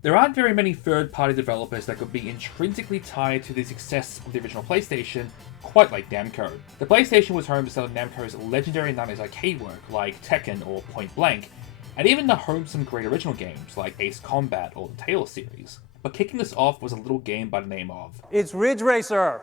There aren't very many third-party developers that could be intrinsically tied to the success of the original PlayStation, quite like Namco. The PlayStation was home to some of Namco's legendary 90s arcade work like Tekken or Point Blank, and even the home to some great original games like Ace Combat or the Tales series. But kicking this off was a little game by the name of... It's Ridge Racer!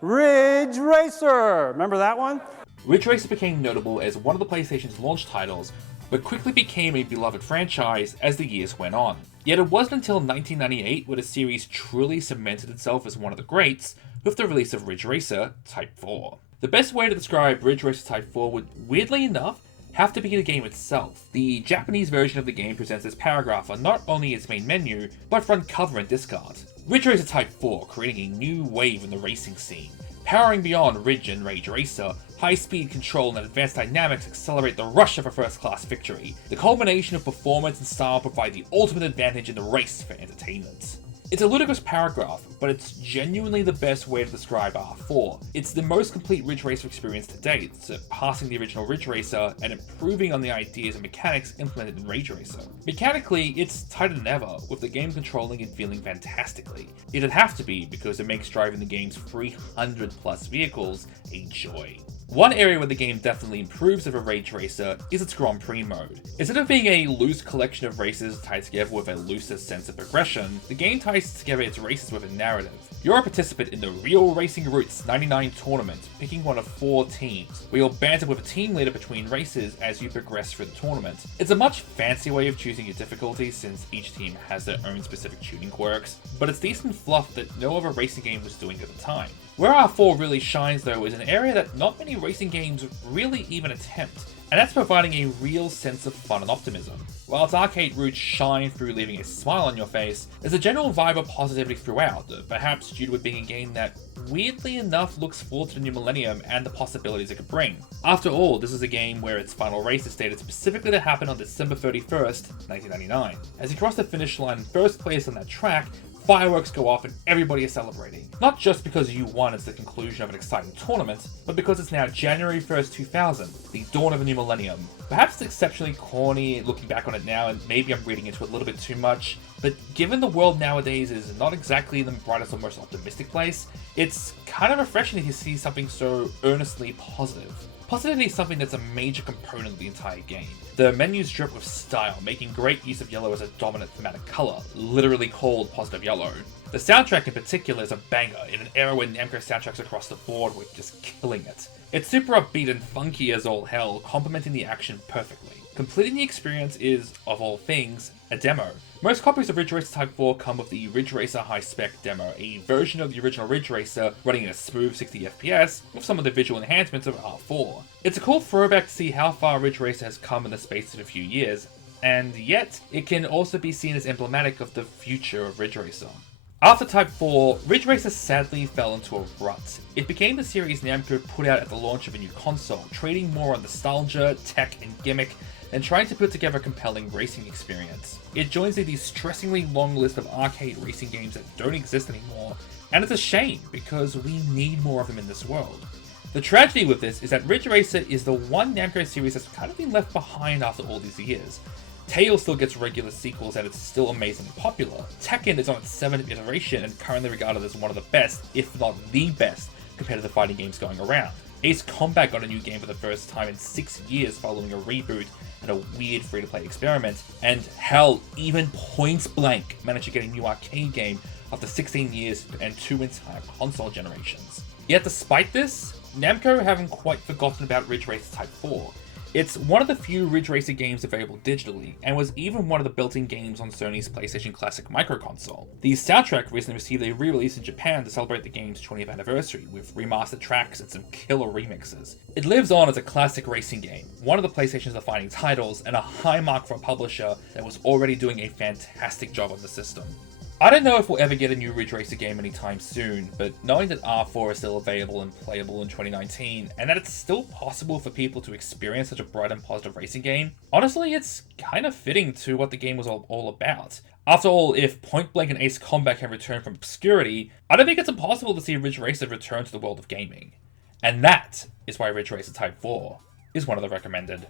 Ridge Racer! Remember that one? Ridge Racer became notable as one of the PlayStation's launch titles, but quickly became a beloved franchise as the years went on. Yet it wasn't until 1998 where the series truly cemented itself as one of the greats, with the release of Ridge Racer Type 4. The best way to describe Ridge Racer Type 4 would, weirdly enough, have to be the game itself. The Japanese version of the game presents this paragraph on not only its main menu, but front cover and disc art. Ridge Racer Type 4, creating a new wave in the racing scene. Powering beyond Ridge and Rage Racer, high-speed control and advanced dynamics accelerate the rush of a first-class victory. The culmination of performance and style provide the ultimate advantage in the race for entertainment. It's a ludicrous paragraph, but it's genuinely the best way to describe R4. It's the most complete Ridge Racer experience to date, surpassing the original Ridge Racer and improving on the ideas and mechanics implemented in Rage Racer. Mechanically, it's tighter than ever, with the game controlling and feeling fantastically. It'd have to be because it makes driving the game's 300 plus vehicles a joy. One area where the game definitely improves over Rage Racer is its Grand Prix mode. Instead of being a loose collection of races tied together with a looser sense of progression, the game ties together its races with a narrative. You're a participant in the Real Racing Roots 99 tournament, picking one of 4 teams, where you'll banter with a team leader between races as you progress through the tournament. It's a much fancier way of choosing your difficulty since each team has their own specific tuning quirks, but it's decent fluff that no other racing game was doing at the time. Where R4 really shines though is an area that not many racing games really even attempt, and that's providing a real sense of fun and optimism. While its arcade roots shine through leaving a smile on your face, there's a general vibe of positivity throughout, perhaps due to it being a game that, weirdly enough, looks forward to the new millennium and the possibilities it could bring. After all, this is a game where its final race is stated specifically to happen on December 31st, 1999. As you cross the finish line in first place on that track, fireworks go off and everybody is celebrating. Not just because you won as the conclusion of an exciting tournament, but because it's now January 1st, 2000, the dawn of a new millennium. Perhaps it's exceptionally corny looking back on it now, and maybe I'm reading into it a little bit too much, but given the world nowadays is not exactly the brightest or most optimistic place, it's kind of refreshing to see something so earnestly positive. Positivity is something that's a major component of the entire game. The menus drip with style, making great use of yellow as a dominant thematic color, literally called positive yellow. The soundtrack in particular is a banger, in an era when Namco soundtracks across the board were just killing it. It's super upbeat and funky as all hell, complementing the action perfectly. Completing the experience is, of all things, a demo. Most copies of Ridge Racer Type 4 come with the Ridge Racer High Spec demo, a version of the original Ridge Racer running at a smooth 60 FPS with some of the visual enhancements of R4. It's a cool throwback to see how far Ridge Racer has come in the space of a few years, and yet it can also be seen as emblematic of the future of Ridge Racer. After Type 4, Ridge Racer sadly fell into a rut. It became the series Namco put out at the launch of a new console, trading more on nostalgia, tech, and gimmick than trying to put together a compelling racing experience. It joins a distressingly long list of arcade racing games that don't exist anymore, and it's a shame because we need more of them in this world. The tragedy with this is that Ridge Racer is the one Namco series that's kind of been left behind after all these years. Tales still gets regular sequels and it's still amazingly popular. Tekken is on its 7th iteration and currently regarded as one of the best, if not the best, competitive fighting games going around. Ace Combat got a new game for the first time in 6 years following a reboot and a weird free-to-play experiment, and hell, even Point Blank managed to get a new arcade game after 16 years and 2 entire console generations. Yet despite this, Namco haven't quite forgotten about Ridge Racer Type 4. It's one of the few Ridge Racer games available digitally, and was even one of the built-in games on Sony's PlayStation Classic microconsole. The soundtrack recently received a re-release in Japan to celebrate the game's 20th anniversary, with remastered tracks and some killer remixes. It lives on as a classic racing game, one of the PlayStation's defining titles, and a high mark for a publisher that was already doing a fantastic job on the system. I don't know if we'll ever get a new Ridge Racer game anytime soon, but knowing that R4 is still available and playable in 2019, and that it's still possible for people to experience such a bright and positive racing game, honestly, it's kind of fitting to what the game was all about. After all, if Point Blank and Ace Combat can return from obscurity, I don't think it's impossible to see Ridge Racer return to the world of gaming. And that is why Ridge Racer Type 4 is one of the recommended.